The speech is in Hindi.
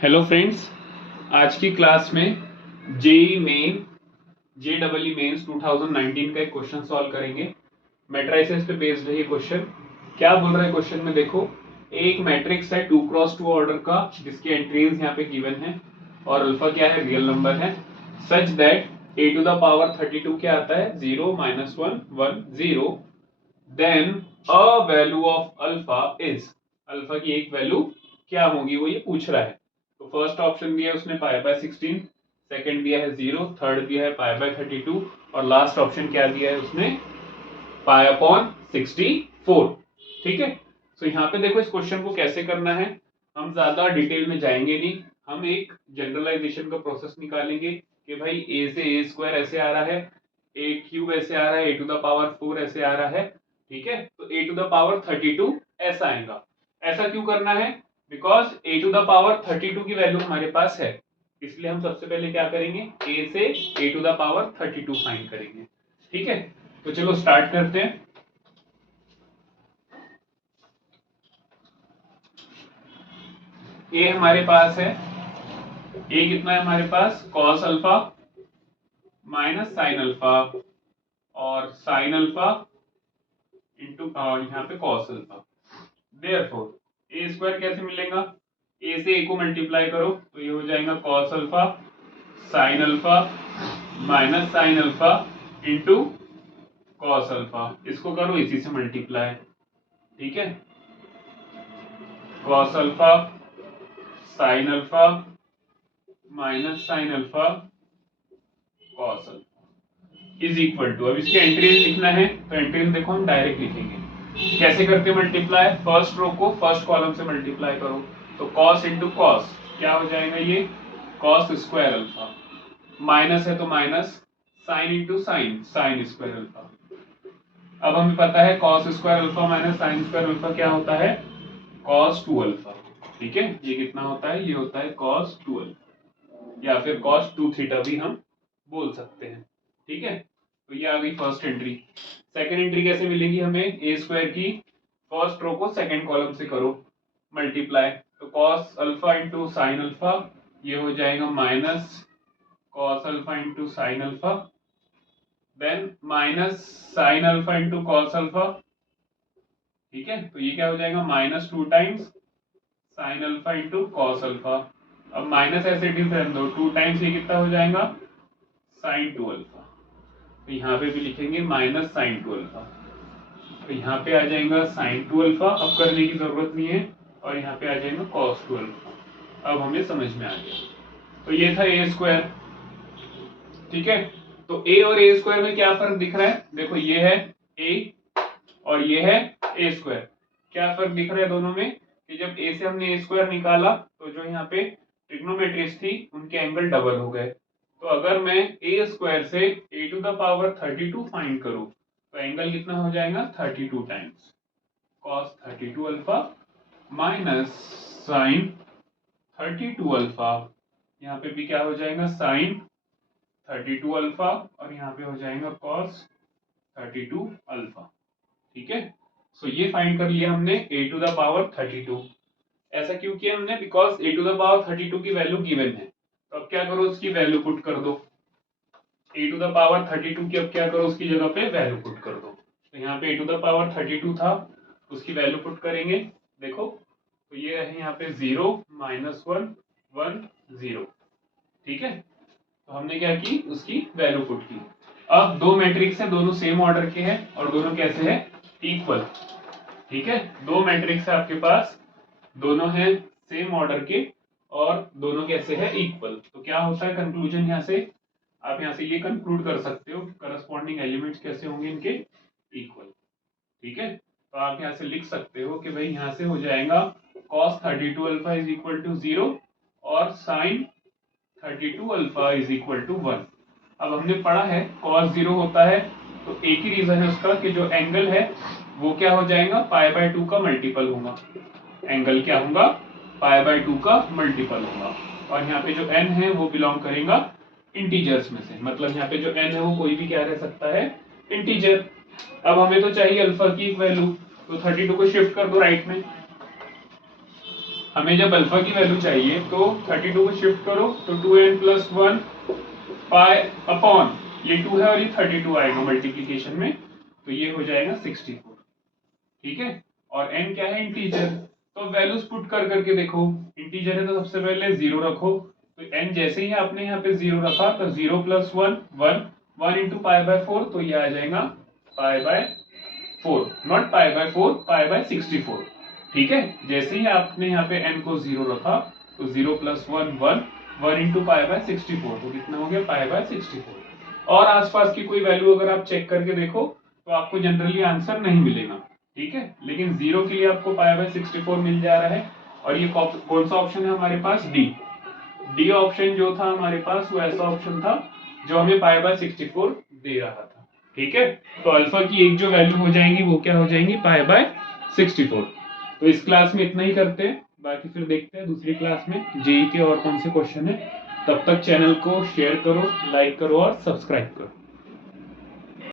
हेलो फ्रेंड्स, आज की क्लास में जेई मेन JEE मेंस 2019 का एक क्वेश्चन सॉल्व करेंगे। मैट्रिसेस पे बेस्ड है ये क्वेश्चन। क्या बोल रहा है क्वेश्चन में, देखो एक मैट्रिक्स है 2x2 ऑर्डर का जिसकी एंट्रीज यहाँ पे गिवन है और अल्फा क्या है, रियल नंबर है, सच दैट a⁻32 क्या आता है 0 -1 1 0, then a value of alpha is, alpha की एक वैल्यू क्या होगी वो ये पूछ रहा है। तो फर्स्ट ऑप्शन दिया है उसने π/16, सेकंड दिया है 0, थर्ड दिया है π/32 और लास्ट ऑप्शन क्या दिया है उसने π/64। ठीक है, तो यहाँ पे देखो इस क्वेश्चन को कैसे करना है, हम ज्यादा डिटेल में जाएंगे नहीं, हम एक जनरलाइजेशन का प्रोसेस निकालेंगे कि भाई a से a² ऐसे आ रहा है, a³ ऐसे आ रहा है, a⁴ ऐसे आ रहा है। ठीक है, तो a⁻32 ऐसा आएगा। ऐसा क्यों करना है, बिकॉज a⁻32 की वैल्यू हमारे पास है, इसलिए हम सबसे पहले क्या करेंगे, a से a⁻32 फाइंड करेंगे। ठीक है, तो चलो स्टार्ट करते हैं। a हमारे पास है, a कितना है हमारे पास, cos alpha minus sine alpha और साइन अल्फा इंटू यहाँ पे cos अल्फा। देयरफॉर a² कैसे मिलेगा, a से a को मल्टीप्लाई करो तो ये हो जाएगा cos alpha sine alpha minus sine alpha into cos alpha, इसको करो इसी से मल्टीप्लाई। ठीक है, cos alpha sine alpha minus sine alpha cos alpha is equal to, अब इसके एंट्रीज लिखना है तो एंट्रीज देखो हम डायरेक्ट लिखेंगे। कैसे करते मल्टीप्लाई, फर्स्ट रो को फर्स्ट कॉलम से मल्टीप्लाई करो तो cos इंटू कॉस क्या हो जाएगा, ये cos² अल्फा, माइनस है तो minus, sine into sine sine square alpha. अब हमें पता है cos² alpha minus sine square alpha क्या होता है, cos2 अल्फा। ठीक है, ये कितना होता है, ये होता है cos2 अल्फा या फिर cos2 थीटा भी हम बोल सकते हैं। ठीक है, तो ये आ गई फर्स्ट एंट्री। सेकंड एंट्री कैसे मिलेगी हमें, a² की फर्स्ट रो को सेकंड कॉलम से करो मल्टीप्लाई, तो cos alpha into sine alpha ये हो जाएगा minus cos alpha into sine alpha, then minus sine alpha into cos alpha. ठीक है, तो ये क्या हो जाएगा -2 times sine alpha into cos alpha. अब माइनस ऐसे इट इज रहने दो, 2 टाइम्स ये कितना हो जाएगा sin 2 अल्फा, तो यहाँ पे भी लिखेंगे माइनस sin 2 अल्फा, तो यहाँ पे आ जाएगा sin 2 अल्फा, अब करने की जरूरत नहीं है, और यहाँ पे आ जाएगा cos 2 अल्फा। अब हमें समझ में आ गया, तो ये था a²। ठीक है, तो a और a² में क्या फर्क दिख रहा है, देखो ये है a और ये है a², क्या फर्क दिख रहा है दोनों में, कि जब a से हमने a² निकाला तो जो यहाँ पे ट्रिग्नोमेट्रीज थी उनके एंगल डबल हो गए। तो अगर मैं a² से a⁻32 फाइंड करूं तो एंगल कितना हो जाएगा 32 times cos 32 alpha minus sine 32 alpha, यहाँ पे भी क्या हो जाएगा साइन 32 अल्फा और यहाँ पे हो जाएगा cos 32 अल्फा। ठीक है, सो ये फाइंड कर लिया हमने a⁻32। ऐसा क्यों किया हमने, बिकॉज a⁻32 की वैल्यू गिवन है, तो अब क्या करो उसकी वैल्यू पुट कर दो, a⁻32 की अब क्या करो उसकी जगह पे वैल्यू पुट कर दो, तो यहाँ पे a⁻32 था उसकी वैल्यू पुट करेंगे। देखो तो ये है यहाँ पे 0 -1 1 0। ठीक है, तो हमने क्या की, उसकी वैल्यू पुट की। अब दो मैट्रिक्स है, दोनों सेम ऑर्डर के हैं और दोनों कैसे है, इक्वल। ठीक है, दो मैट्रिक्स है आपके पास, दोनों हैं सेम ऑर्डर के और दोनों कैसे है, इक्वल। तो क्या होता है कंक्लूजन, यहाँ से आप यहाँ से ये कंक्लूड कर सकते हो करस्पॉन्डिंग एलिमेंट्स कैसे होंगे इनके, इक्वल। ठीक है, तो आप यहाँ से लिख सकते हो कि भाई यहाँ से हो जाएगा cos 32 alpha is equal to 0 और sin 32 alpha is equal to 1। अब हमने पढ़ा है cos 0 होता है, तो एक ही रीजन है उसका कि जो एंगल है वो क्या हो जाएगा π/2 का मल्टीपल होगा, एंगल क्या होगा π/2 का मल्टीपल होगा, और यहाँ पे जो n है वो बिलोंग करेगा इंटीजर्स में से, मतलब यहाँ पे जो n है वो कोई भी क्या रह सकता है, इंटीजर। अब हमें तो चाहिए अल्फा की एक वैल्यू, तो 32 को शिफ्ट कर दो राइट में, हमें जब अल्फा की वैल्यू चाहिए तो 32 को शिफ्ट करो तो 2n+1 पाई अपॉन ये 2 है और ये 32 आएगा मल्टीप्लीकेशन में, तो ये हो जाएगा 64। ठीक है, और n क्या है, इंटीजर, तो वैल्यूज पुट कर करके देखो, इंटीजर है तो सबसे पहले 0 रखो, तो n जैसे ही आपने यहाँ पे 0 रखा तो 0 + 1 1 1 इंटू π/4, तो ये आ जाएगा π/4, नॉट π/4, π/64। ठीक है, जैसे ही आपने यहाँ पे n को 0 रखा तो 0 + 1 1 1 इंटू π/64, तो कितना हो गया π/64। और आसपास की कोई वैल्यू अगर आप चेक करके देखो तो आपको जनरली आंसर नहीं मिलेगा। ठीक है, लेकिन 0 के लिए आपको π/64 मिल जा रहा है, और ये कौन सा ऑप्शन है हमारे पास, डी ऑप्शन जो था हमारे पास वो ऐसा ऑप्शन था जो हमें π/64 दे रहा था। ठीक है, तो अल्फा की एक जो वैल्यू हो जाएंगी वो क्या हो जाएंगी, π/64। तो इस क्लास में इतना ही करते हैं, बाकी फिर देखते हैं दूसरी क्लास में जेई के और कौन से क्वेश्चन है। तब तक चैनल को शेयर करो, लाइक करो और सब्सक्राइब करो।